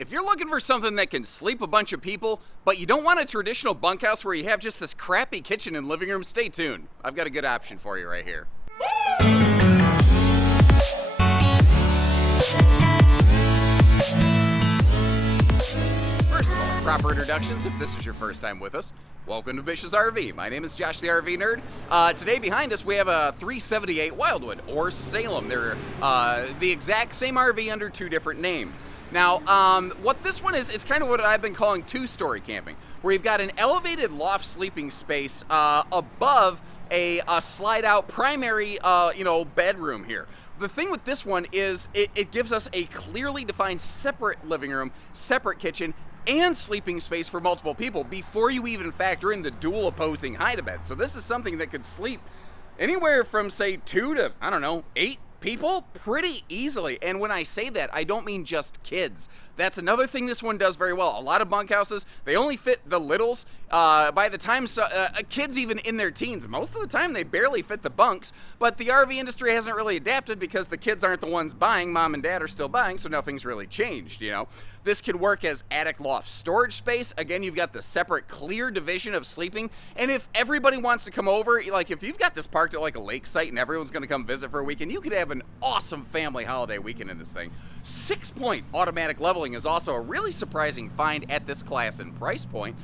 If you're looking for something that can sleep a bunch of people, but you don't want a traditional bunkhouse where you have just this crappy kitchen and living room, stay tuned. I've got a good option for you right here. First of all, proper introductions if this is your first time with us. Welcome to Bish's RV. My name is Josh the RV Nerd. Today behind us we have a 378 Wildwood, or Salem. They're the exact same RV under two different names. Now, what this one is kind of what I've been calling two-story camping, where you've got an elevated loft sleeping space above a slide-out primary, bedroom here. The thing with this one is it gives us a clearly defined separate living room, separate kitchen, and sleeping space for multiple people before you even factor in the dual opposing hide-a-beds. So this is something that could sleep anywhere from, say, 2 to, 8 people pretty easily. And when I say that, I don't mean just kids. That's another thing this one does very well. A lot of bunkhouses, they only fit the littles. By the time kids even in their teens, most of the time they barely fit the bunks, but the RV industry hasn't really adapted because the kids aren't the ones buying. Mom and dad are still buying, so nothing's really changed, you know. This could work as attic loft storage space. Again, you've got the separate clear division of sleeping, and if everybody wants to come over, like if you've got this parked at like a lake site and everyone's gonna come visit for a weekend, you could have an awesome family holiday weekend in this thing. 6-point automatic leveling is also a really surprising find at this class and price point.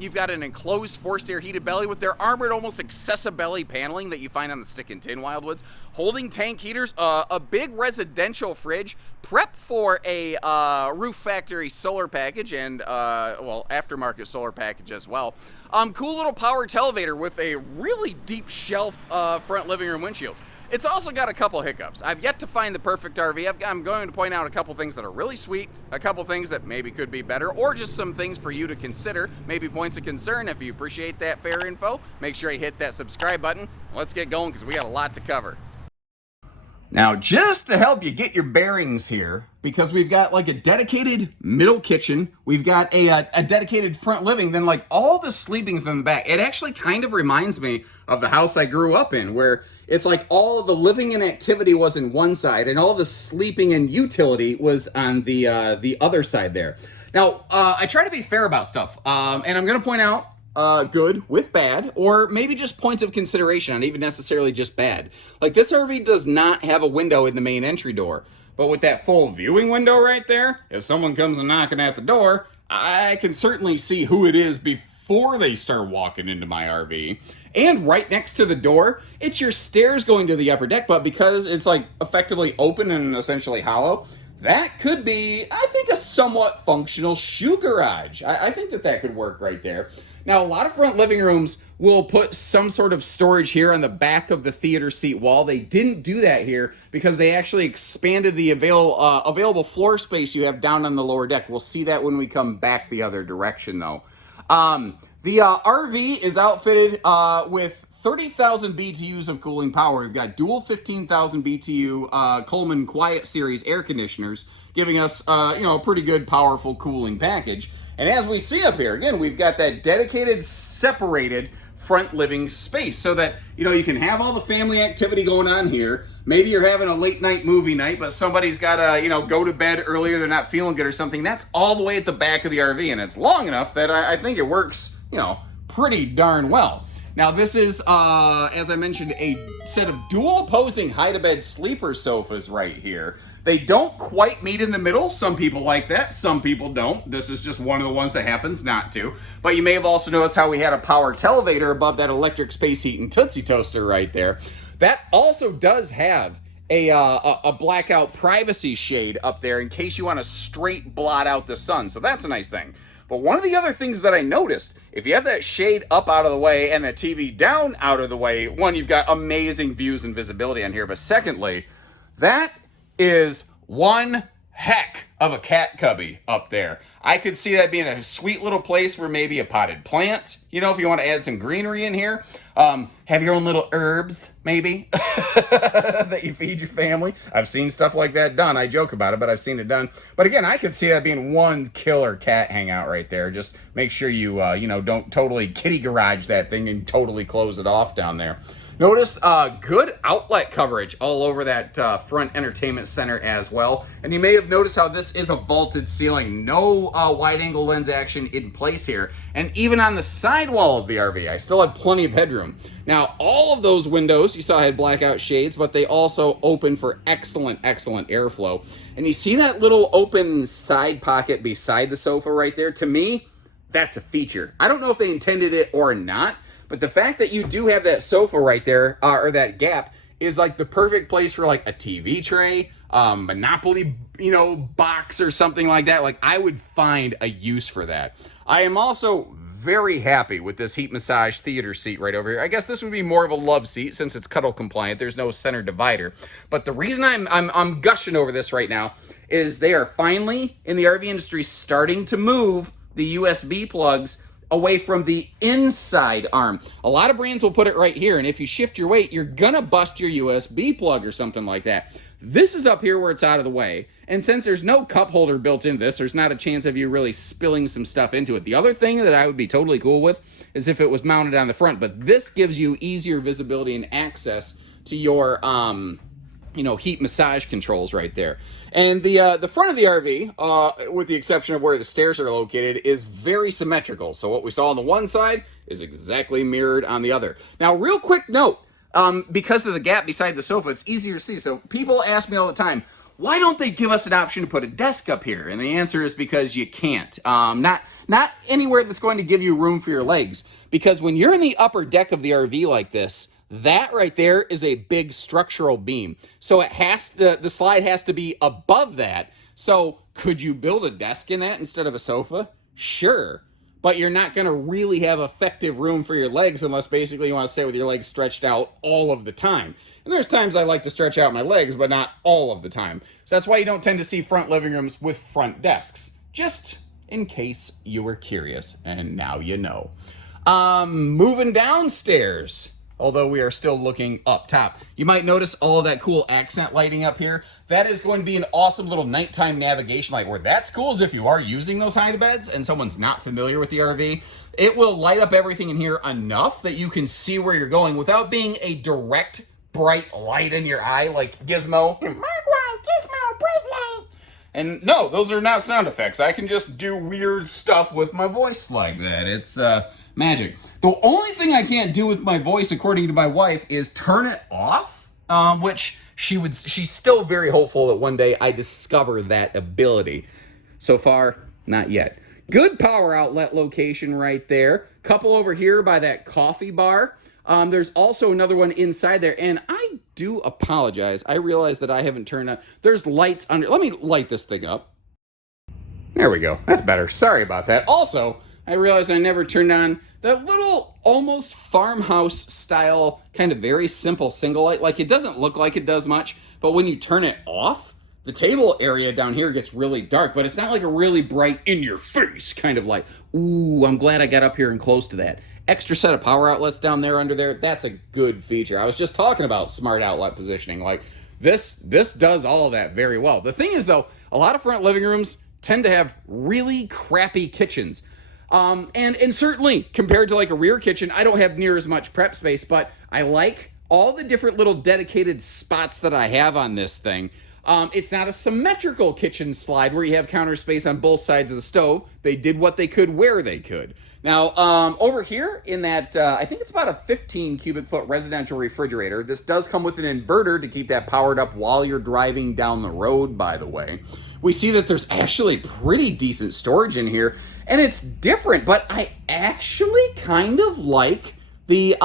You've got an enclosed forced air heated belly with their armored almost accessibility paneling that you find on the stick and tin Wildwoods, holding tank heaters, a big residential fridge, prep for a roof factory solar package and aftermarket solar package as well. Cool little power televator with a really deep shelf front living room windshield. It's also got a couple hiccups. I've yet to find the perfect RV. I'm going to point out a couple things that are really sweet, a couple things that maybe could be better, or just some things for you to consider, maybe points of concern. If you appreciate that fair info, make sure you hit that subscribe button. Let's get going because we got a lot to cover. Now, just to help you get your bearings here, because we've got like a dedicated middle kitchen, we've got a dedicated front living, then like all the sleeping's in the back. It actually kind of reminds me of the house I grew up in, where it's like all the living and activity was in one side and all the sleeping and utility was on the other side there. Now, I try to be fair about stuff, and I'm going to point out good with bad, or maybe just points of consideration, not even necessarily just bad. Like this RV does not have a window in the main entry door, but with that full viewing window right there, if someone comes and knocking at the door, I can certainly see who it is before they start walking into my RV. And right next to the door, it's your stairs going to the upper deck, but because it's like effectively open and essentially hollow, that could be, I think, a somewhat functional shoe garage. I think that could work right there. Now, a lot of front living rooms will put some sort of storage here on the back of the theater seat wall. They didn't do that here because they actually expanded the available floor space you have down on the lower deck. We'll see that when we come back the other direction, though. The RV is outfitted with 30,000 BTUs of cooling power. We've got dual 15,000 BTU Coleman Quiet Series air conditioners, giving us a pretty good, powerful cooling package. And as we see up here, again, we've got that dedicated, separated front living space so that, you can have all the family activity going on here. Maybe you're having a late night movie night, but somebody's got to, go to bed earlier, they're not feeling good or something. That's all the way at the back of the RV, and it's long enough that I think it works, pretty darn well. Now, this is, as I mentioned, a set of dual opposing hide-a-bed sleeper sofas right here. They don't quite meet in the middle. Some people like that, some people don't. This is just one of the ones that happens not to. But you may have also noticed how we had a power televator above that electric space heat and Tootsie Toaster right there. That also does have a blackout privacy shade up there in case you want to straight blot out the sun. So that's a nice thing. But one of the other things that I noticed, if you have that shade up out of the way and the TV down out of the way, one, you've got amazing views and visibility on here. But secondly, that is one heck of a cat cubby up there. I could see that being a sweet little place for maybe a potted plant, if you want to add some greenery in here. Have your own little herbs, maybe, that you feed your family. I've seen stuff like that done. I joke about it, but I've seen it done. But again, I could see that being one killer cat hangout right there. Just make sure you, don't totally kitty garage that thing and totally close it off down there. Notice good outlet coverage all over that front entertainment center as well. And you may have noticed how this is a vaulted ceiling. No wide angle lens action in place here. And even on the sidewall of the RV, I still had plenty of headroom. Now, all of those windows you saw had blackout shades, but they also open for excellent airflow. And you see that little open side pocket beside the sofa right there? To me, that's a feature. I don't know if they intended it or not, but the fact that you do have that sofa right there, or that gap, is like the perfect place for like a TV tray, Monopoly, box or something like that. Like, I would find a use for that. I am also very happy with this heat massage theater seat right over here. I guess this would be more of a love seat since it's cuddle compliant. There's no center divider. But the reason I'm gushing over this right now is they are finally, in the RV industry, starting to move the USB plugs away from the inside arm. A lot of brands will put it right here, and if you shift your weight, you're gonna bust your USB plug or something like that. This is up here where it's out of the way, and since there's no cup holder built into this, there's not a chance of you really spilling some stuff into it. The other thing that I would be totally cool with is if it was mounted on the front, but this gives you easier visibility and access to your heat massage controls right there. And the front of the RV, with the exception of where the stairs are located, is very symmetrical. So what we saw on the one side is exactly mirrored on the other. Now, real quick note, because of the gap beside the sofa, it's easier to see. So people ask me all the time, why don't they give us an option to put a desk up here? And the answer is because you can't. Not anywhere that's going to give you room for your legs. Because when you're in the upper deck of the RV like this, that right there is a big structural beam. So the slide has to be above that. So could you build a desk in that instead of a sofa? Sure. But you're not going to really have effective room for your legs unless basically you want to stay with your legs stretched out all of the time. And there's times I like to stretch out my legs, but not all of the time. So that's why you don't tend to see front living rooms with front desks. Just in case you were curious, and now you know. Moving downstairs. Although we are still looking up top. You might notice all of that cool accent lighting up here. That is going to be an awesome little nighttime navigation light. Where that's cool is if you are using those high beds and someone's not familiar with the RV, it will light up everything in here enough that you can see where you're going without being a direct bright light in your eye like Gizmo. Gizmo, bright light. And no, those are not sound effects. I can just do weird stuff with my voice like that. It's magic. The only thing I can't do with my voice, according to my wife, is turn it off, which she's still very hopeful that one day I discover that ability. So far, not yet. Good power outlet location right there. Couple over here by that coffee bar. There's also another one inside there, and I do apologize. I realize that I haven't turned on. There's lights under. Let me light this thing up. There we go. That's better. Sorry about that. Also, I realized I never turned on that little almost farmhouse style kind of very simple single light. Like, it doesn't look like it does much, but when you turn it off, the table area down here gets really dark, but it's not like a really bright in your face kind of light. Ooh, I'm glad I got up here and close to that. Extra set of power outlets down there under there. That's a good feature. I was just talking about smart outlet positioning. Like, this does all of that very well. The thing is, though, a lot of front living rooms tend to have really crappy kitchens. And certainly, compared to like a rear kitchen, I don't have near as much prep space, but I like all the different little dedicated spots that I have on this thing. It's not a symmetrical kitchen slide where you have counter space on both sides of the stove. They did what they could where they could. Now, over here in that, I think it's about a 15 cubic foot residential refrigerator. This does come with an inverter to keep that powered up while you're driving down the road, by the way. We see that there's actually pretty decent storage in here, and it's different, but I actually kind of like the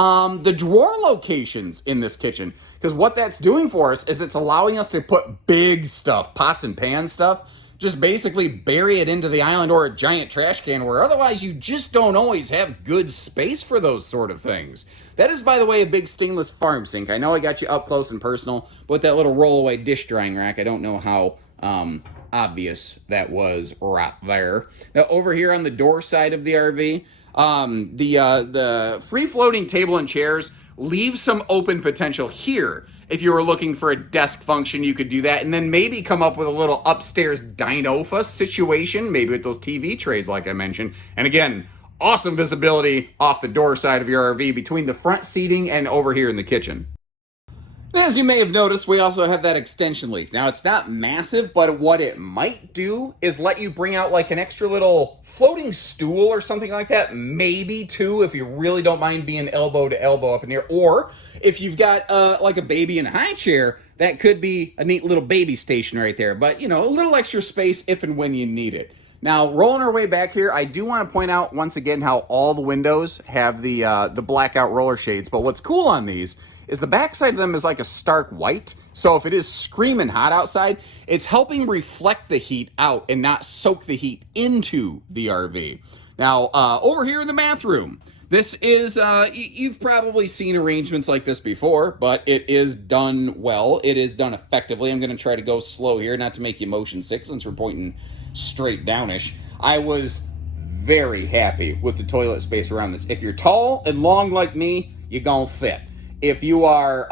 drawer locations in this kitchen, because what that's doing for us is it's allowing us to put big stuff, pots and pan stuff, just basically bury it into the island or a giant trash can, where otherwise you just don't always have good space for those sort of things. That is, by the way, a big stainless farm sink. I know I got you up close and personal, but with that little roll-away dish drying rack, I don't know how obvious that was right there. Now, over here on the door side of the RV, the free-floating table and chairs leave some open potential here. If you were looking for a desk function, you could do that, and then maybe come up with a little upstairs Dinofa situation, maybe with those TV trays like I mentioned. And again, awesome visibility off the door side of your RV between the front seating and over here in the kitchen. As you may have noticed, we also have that extension leaf. Now, it's not massive, but what it might do is let you bring out like an extra little floating stool or something like that. Maybe two, if you really don't mind being elbow to elbow up in there. Or if you've got like a baby in a high chair, that could be a neat little baby station right there. But, you know, a little extra space if and when you need it. Now, rolling our way back here, I do want to point out once again how all the windows have the blackout roller shades. But what's cool on these is the backside of them is like a stark white. So if it is screaming hot outside, it's helping reflect the heat out and not soak the heat into the RV. Now, over here in the bathroom, this is, you've probably seen arrangements like this before, but it is done well. It is done effectively. I'm going to try to go slow here, not to make you motion sick since we're pointing straight downish. I was very happy with the toilet space around this. If you're tall and long like me, you're gonna fit. If you are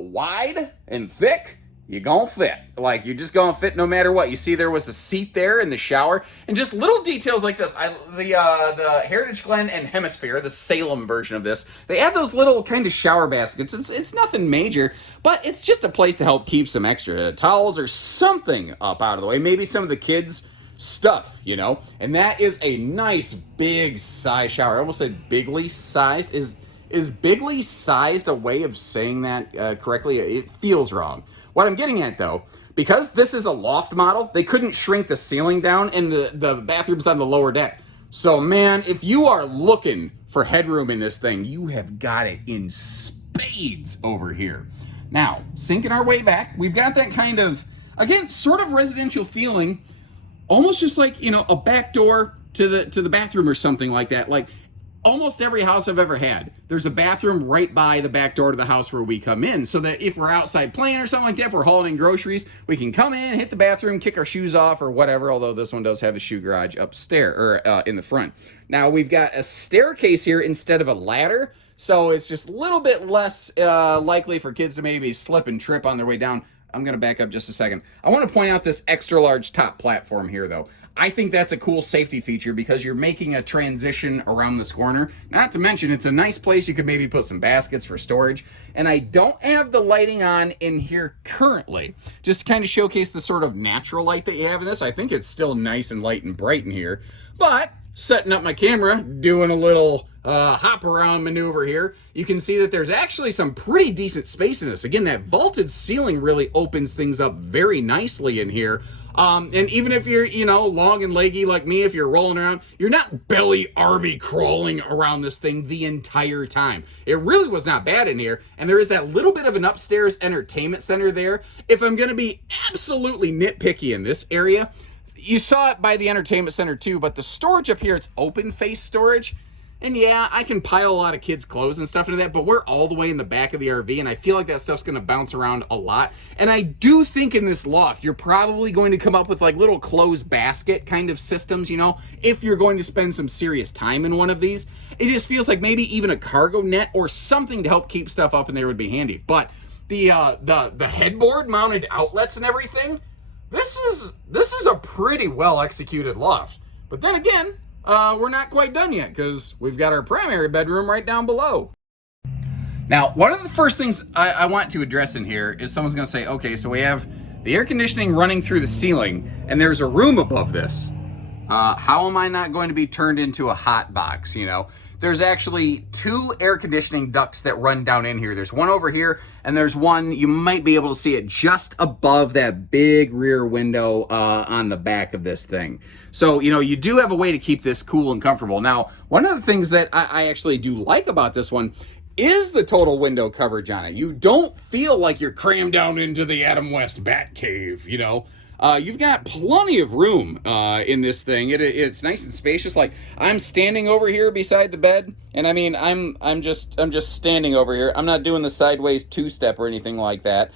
wide and thick, you're gonna fit. Like, you're just gonna fit no matter what. You see there was a seat there in the shower, and just little details like this. The Heritage Glen and Hemisphere, the Salem version of this, they have those little kind of shower baskets. It's nothing major, but it's just a place to help keep some extra towels or something up out of the way. Maybe some of the kids' stuff, you know? And that is a nice big size shower. I almost said bigly sized. Is bigly sized a way of saying that correctly? It feels wrong. What I'm getting at, though, because this is a loft model, they couldn't shrink the ceiling down, and the bathroom's on the lower deck. So, man, if you are looking for headroom in this thing, you have got it in spades over here. Now, sinking our way back, we've got that kind of, again, sort of residential feeling, almost just like, you know, a back door to the bathroom or something like that. Like, almost every house I've ever had, there's a bathroom right by the back door to the house where we come in, so that if we're outside playing or something like that, if we're hauling in groceries, we can come in, hit the bathroom, kick our shoes off or whatever, although this one does have a shoe garage upstairs, or in the front. Now, we've got a staircase here instead of a ladder, so it's just a little bit less likely for kids to maybe slip and trip on their way down. I'm going to back up just a second. I want to point out this extra large top platform here, though. I think that's a cool safety feature because you're making a transition around this corner. Not to mention, it's a nice place you could maybe put some baskets for storage. And I don't have the lighting on in here currently, just to kind of showcase the sort of natural light that you have in this. I think it's still nice and light and bright in here. But setting up my camera, doing a little hop around maneuver here, you can see that there's actually some pretty decent space in this. Again, that vaulted ceiling really opens things up very nicely in here. And even if you're, you know, long and leggy like me, if you're rolling around, you're not belly army crawling around this thing the entire time. It really was not bad in here. And there is that little bit of an upstairs entertainment center there. If I'm going to be absolutely nitpicky in this area, you saw it by the entertainment center too, but the storage up here, it's open face storage. And yeah, I can pile a lot of kids' clothes and stuff into that, but we're all the way in the back of the RV, and I feel like that stuff's gonna bounce around a lot. And I do think in this loft, you're probably going to come up with like little clothes basket kind of systems, you know, if you're going to spend some serious time in one of these. It just feels like maybe even a cargo net or something to help keep stuff up in there would be handy. But the headboard mounted outlets and everything, this is a pretty well executed loft. But then again, we're not quite done yet because we've got our primary bedroom right down below. Now, one of the first things I want to address in here is someone's going to say, okay, so we have the air conditioning running through the ceiling and there's a room above this. How am I not going to be turned into a hot box, you know? There's actually two air conditioning ducts that run down in here. There's one over here, and there's one, you might be able to see it just above that big rear window on the back of this thing. So, you know, you do have a way to keep this cool and comfortable. Now, one of the things that I actually do like about this one is the total window coverage on it. You don't feel like you're crammed down into the Adam West Bat Cave, you know? You've got plenty of room in this thing. It's nice and spacious. Like, I'm standing over here beside the bed, and I mean, I'm just standing over here. I'm not doing the sideways two-step or anything like that.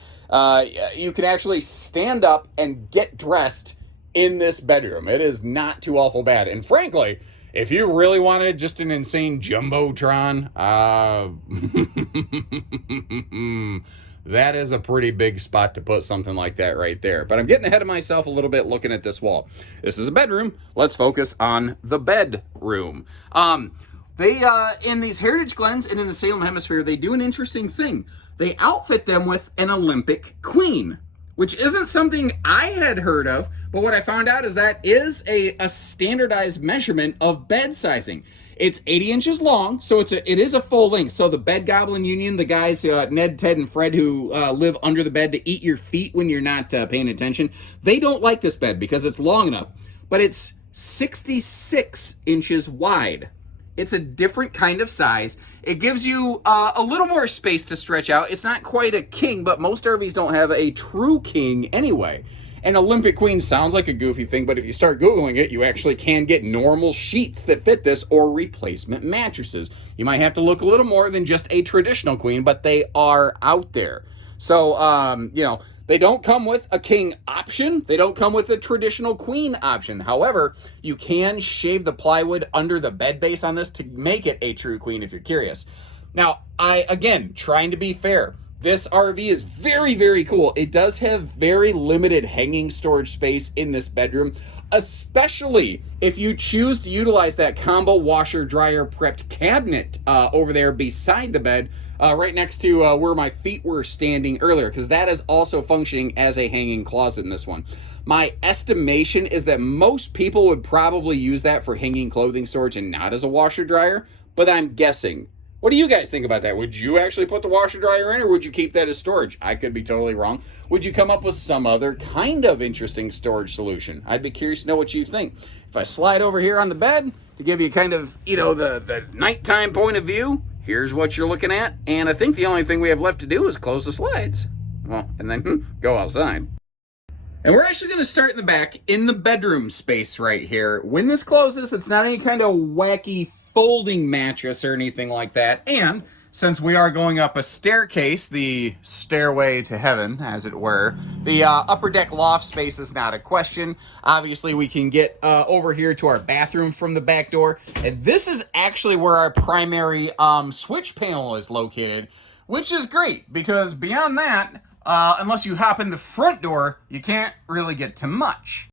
You can actually stand up and get dressed in this bedroom. It is not too awful bad. And frankly, If you really wanted just an insane jumbotron, that is a pretty big spot to put something like that right there. But I'm getting ahead of myself a little bit looking at this wall. This is a bedroom. Let's focus on the bedroom. They in these Heritage Glens and in the Salem Hemisphere, they do an interesting thing. They outfit them with an Olympic queen, which isn't something I had heard of, but what I found out is that is a standardized measurement of bed sizing. It's 80 inches long, so it is a full length. So the Bed Goblin Union, the guys, Ned, Ted, and Fred, who live under the bed to eat your feet when you're not paying attention, they don't like this bed because it's long enough. But it's 66 inches wide. It's a different kind of size. It gives you a little more space to stretch out. It's not quite a king, but most RVs don't have a true king anyway. An Olympic queen sounds like a goofy thing, but if you start Googling it, you actually can get normal sheets that fit this or replacement mattresses. You might have to look a little more than just a traditional queen, but they are out there. So, they don't come with a king option. They don't come with a traditional queen option. However, you can shave the plywood under the bed base on this to make it a true queen if you're curious. Now, again, trying to be fair, this RV is very, very cool. It does have very limited hanging storage space in this bedroom, especially if you choose to utilize that combo washer dryer prepped cabinet over there beside the bed, right next to where my feet were standing earlier, because that is also functioning as a hanging closet in this one. My estimation is that most people would probably use that for hanging clothing storage and not as a washer dryer, but I'm guessing. What do you guys think about that? Would you actually put the washer dryer in, or would you keep that as storage? I could be totally wrong. Would you come up with some other kind of interesting storage solution? I'd be curious to know what you think. If I slide over here on the bed to give you kind of, the nighttime point of view, here's what you're looking at. And I think the only thing we have left to do is close the slides. Well, and then go outside. And we're actually going to start in the back in the bedroom space right here. When this closes, it's not any kind of wacky folding mattress or anything like that. And since we are going up a staircase, the stairway to heaven, as it were, the upper deck loft space is not a question. Obviously, we can get over here to our bathroom from the back door. And this is actually where our primary switch panel is located, which is great because beyond that, unless you hop in the front door, you can't really get to much.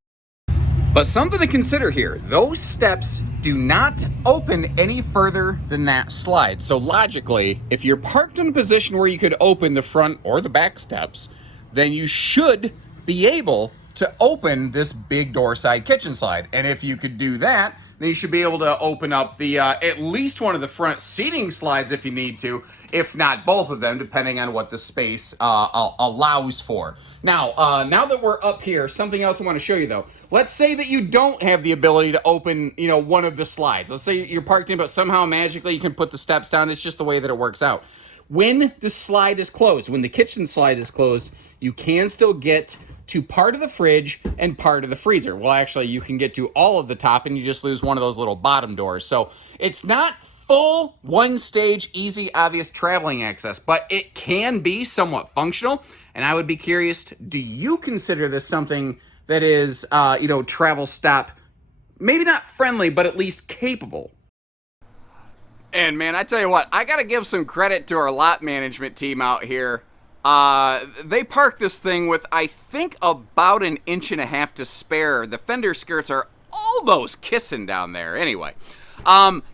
But something to consider here, those steps do not open any further than that slide. So logically, if you're parked in a position where you could open the front or the back steps, then you should be able to open this big door side kitchen slide. And if you could do that, then you should be able to open up the at least one of the front seating slides if you need to, if not both of them, depending on what the space allows for. Now, now that we're up here, something else I want to show you though. Let's say that you don't have the ability to open, one of the slides. Let's say you're parked in, but somehow magically you can put the steps down. It's just the way that it works out. When the slide is closed, when the kitchen slide is closed, you can still get to part of the fridge and part of the freezer. Well, actually, you can get to all of the top and you just lose one of those little bottom doors. So it's not full, one stage, easy, obvious traveling access, but it can be somewhat functional. And I would be curious, do you consider this something that is, travel stop, maybe not friendly, but at least capable? And man, I tell you what, I gotta give some credit to our lot management team out here. They parked this thing with, I think, about 1.5 inches to spare. The fender skirts are almost kissing down there. Anyway,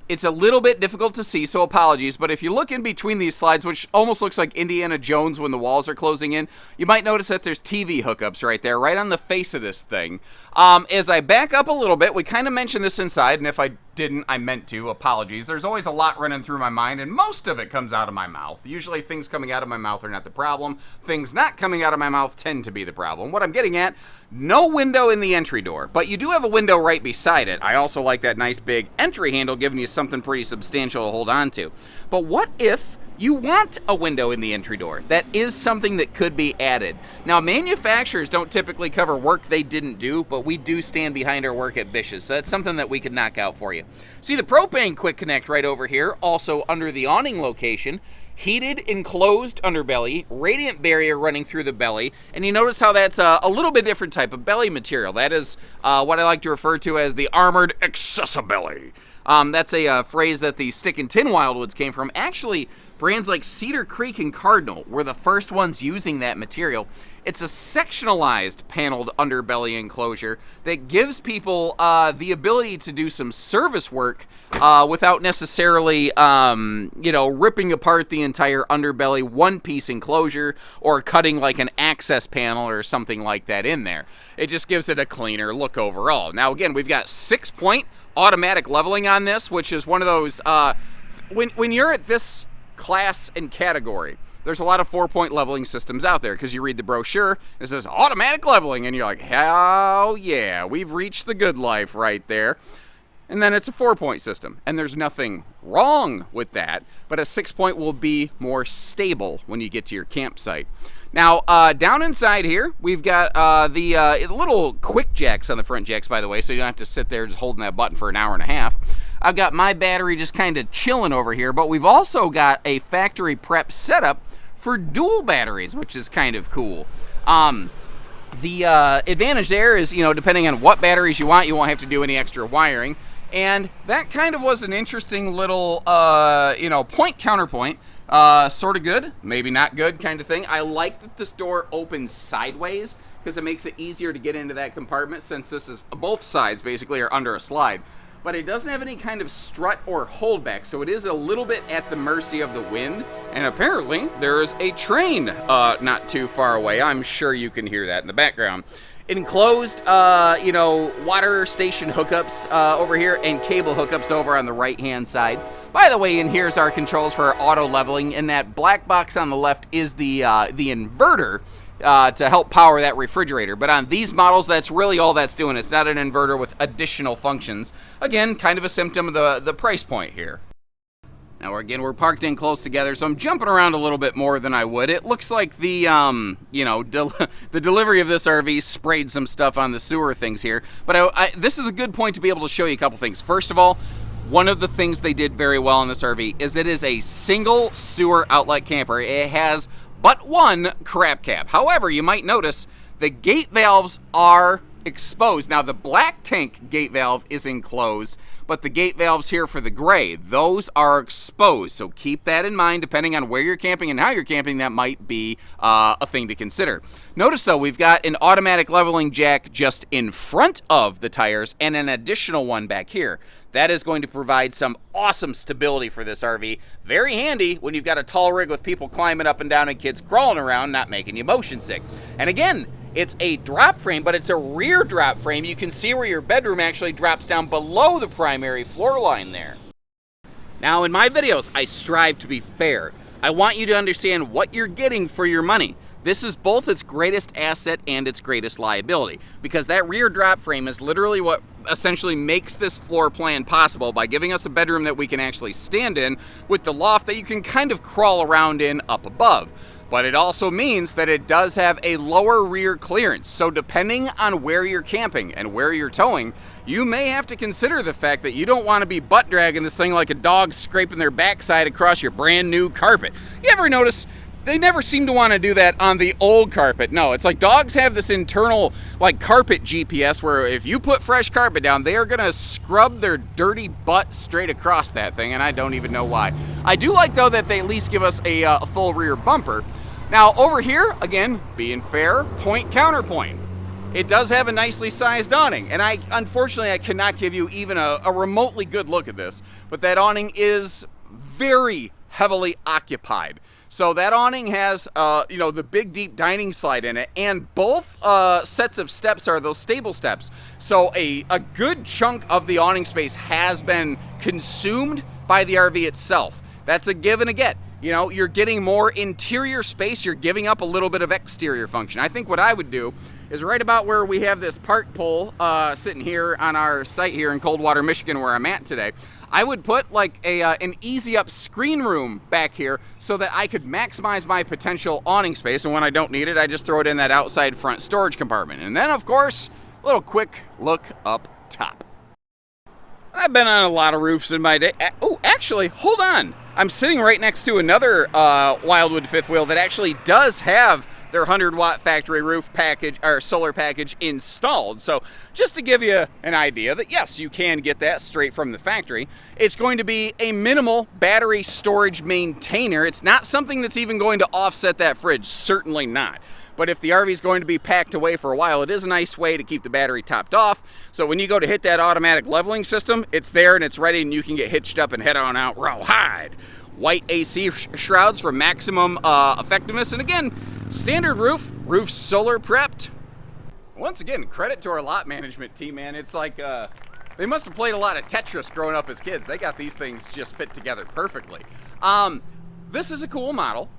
it's a little bit difficult to see, so apologies, but if you look in between these slides, which almost looks like Indiana Jones when the walls are closing in, you might notice that there's TV hookups right there, right on the face of this thing. As I back up a little bit, we kind of mentioned this inside, and if I didn't, I meant to, apologies. There's always a lot running through my mind, and most of it comes out of my mouth. Usually things coming out of my mouth are not the problem. Things not coming out of my mouth tend to be the problem. What I'm getting at, no window in the entry door, but you do have a window right beside it. I also like that nice big entry handle giving you something pretty substantial to hold on to. But what if you want a window in the entry door. That is something that could be added. Now, manufacturers don't typically cover work they didn't do, but we do stand behind our work at Bish's, so that's something that we could knock out for you. See the propane quick connect right over here, also under the awning location. Heated enclosed underbelly, radiant barrier running through the belly, and you notice how that's a little bit different type of belly material. That is what I like to refer to as the armored accessibelly. That's a phrase that the stick and tin Wildwoods came from. Actually, brands like Cedar Creek and Cardinal were the first ones using that material. It's a sectionalized paneled underbelly enclosure that gives people the ability to do some service work without necessarily, ripping apart the entire underbelly one-piece enclosure or cutting like an access panel or something like that in there. It just gives it a cleaner look overall. Now, again, we've got 6-point automatic leveling on this, which is one of those, when you're at this class and category, there's a lot of 4-point leveling systems out there because you read the brochure, it says automatic leveling, and you're like, hell yeah, we've reached the good life right there. And then it's a 4-point system, and there's nothing wrong with that, but a 6-point will be more stable when you get to your campsite. Now, down inside here, we've got the little quick jacks on the front jacks, by the way, so you don't have to sit there just holding that button for an hour and a half. I've got my battery just kind of chilling over here, but we've also got a factory prep setup for dual batteries, which is kind of cool. The advantage there is, depending on what batteries you won't have to do any extra wiring. And that kind of was an interesting little, point counterpoint. Sort of good, maybe not good kind of thing. I like that this door opens sideways because it makes it easier to get into that compartment since this is both sides basically are under a slide. But it doesn't have any kind of strut or holdback, so it is a little bit at the mercy of the wind. And apparently there's a train not too far away. I'm sure you can hear that in the background. Enclosed, water station hookups over here and cable hookups over on the right-hand side. By the way, and here's our controls for our auto leveling. And that black box on the left is the inverter to help power that refrigerator. But on these models, that's really all that's doing. It's not an inverter with additional functions. Again, kind of a symptom of the price point here. Now, we're parked in close together, so I'm jumping around a little bit more than I would. It looks like the, the delivery of this RV sprayed some stuff on the sewer things here. But this is a good point to be able to show you a couple things. First of all, one of the things they did very well on this RV is it is a single sewer outlet camper. It has but one crap cap. However, you might notice the gate valves are exposed. Now, the black tank gate valve is enclosed, but the gate valves here for the gray, those are exposed. So keep that in mind. Depending on where you're camping and how you're camping, that might be a thing to consider. Notice, though, we've got an automatic leveling jack just in front of the tires and an additional one back here. That is going to provide some awesome stability for this RV. Very handy when you've got a tall rig with people climbing up and down and kids crawling around, not making you motion sick. And again, it's a drop frame, but it's a rear drop frame. You can see where your bedroom actually drops down below the primary floor line there. Now, in my videos, I strive to be fair. I want you to understand what you're getting for your money. This is both its greatest asset and its greatest liability, because that rear drop frame is literally what essentially makes this floor plan possible by giving us a bedroom that we can actually stand in with the loft that you can kind of crawl around in up above. But it also means that it does have a lower rear clearance. So depending on where you're camping and where you're towing, you may have to consider the fact that you don't want to be butt dragging this thing like a dog scraping their backside across your brand new carpet. You ever notice they never seem to want to do that on the old carpet? No, it's like dogs have this internal like carpet GPS where if you put fresh carpet down, they are going to scrub their dirty butt straight across that thing, and I don't even know why. I do like, though, that they at least give us a full rear bumper. Now, over here, again, being fair, point counterpoint. It does have a nicely sized awning, and unfortunately I cannot give you even a remotely good look at this, but that awning is very heavily occupied. So that awning has, the big deep dining slide in it, and both sets of steps are those stable steps. So a good chunk of the awning space has been consumed by the RV itself. That's a give and a get. You're getting more interior space, you're giving up a little bit of exterior function. I think what I would do is right about where we have this park pole sitting here on our site here in Coldwater, Michigan, where I'm at today. I would put like an easy up screen room back here so that I could maximize my potential awning space, and when I don't need it, I just throw it in that outside front storage compartment. And then, of course, a little quick look up top. I've been on a lot of roofs in my day. Oh, actually, hold on. I'm sitting right next to another Wildwood fifth wheel that actually does have their 100-watt factory roof package or solar package installed. So just to give you an idea that yes, you can get that straight from the factory. It's going to be a minimal battery storage maintainer. It's not something that's even going to offset that fridge, certainly not. But if the RV is going to be packed away for a while, it is a nice way to keep the battery topped off. So when you go to hit that automatic leveling system, it's there and it's ready, and you can get hitched up and head on out rawhide. White AC shrouds for maximum effectiveness. And again, standard roof solar prepped. Once again, credit to our lot management team, man. It's like they must have played a lot of Tetris growing up as kids. They got these things just fit together perfectly. This is a cool model.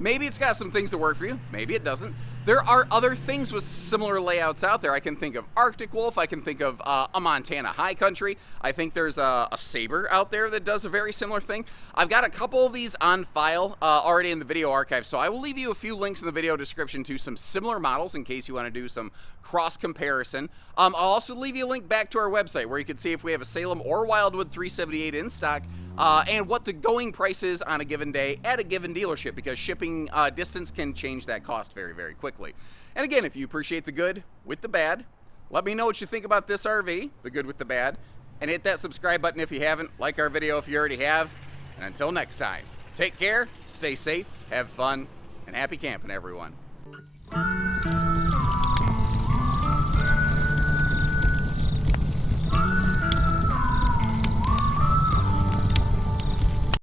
Maybe it's got some things that work for you. Maybe it doesn't. There are other things with similar layouts out there. I can think of Arctic Wolf. I can think of a Montana High Country. I think there's a Sabre out there that does a very similar thing. I've got a couple of these on file already in the video archive, so I will leave you a few links in the video description to some similar models in case you want to do some cross comparison. I'll also leave you a link back to our website where you can see if we have a Salem or Wildwood 378 in stock. And what the going price is on a given day at a given dealership, because shipping distance can change that cost very, very quickly. And again, if you appreciate the good with the bad, let me know what you think about this RV, the good with the bad, and hit that subscribe button if you haven't, like our video if you already have, and until next time, take care, stay safe, have fun, and happy camping, everyone.